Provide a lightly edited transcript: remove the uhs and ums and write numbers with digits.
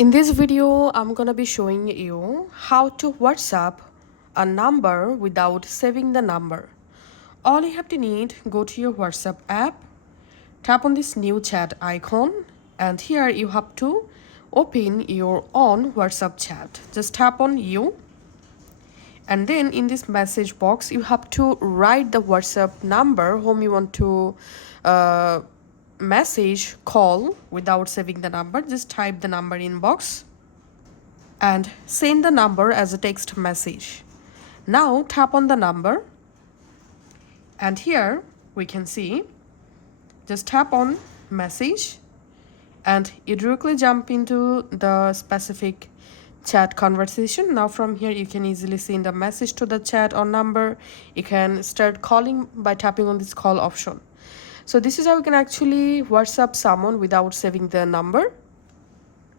In this video, I'm gonna be showing you how to WhatsApp a number without saving the number. All you have to need, go to your WhatsApp app, tap on this new chat icon, and here you have to open your own WhatsApp chat. Just tap on you, and then in this message box, you have to write the WhatsApp number whom you want to message, call without saving the number. Just type the number in box and send the number as a text message. Now tap on the number, and here we can see, just tap on message and you directly jump into the specific chat conversation. Now from here you can easily send a message to the chat or number. You can start calling by tapping on this call option. So this is how you can actually WhatsApp someone without saving the number.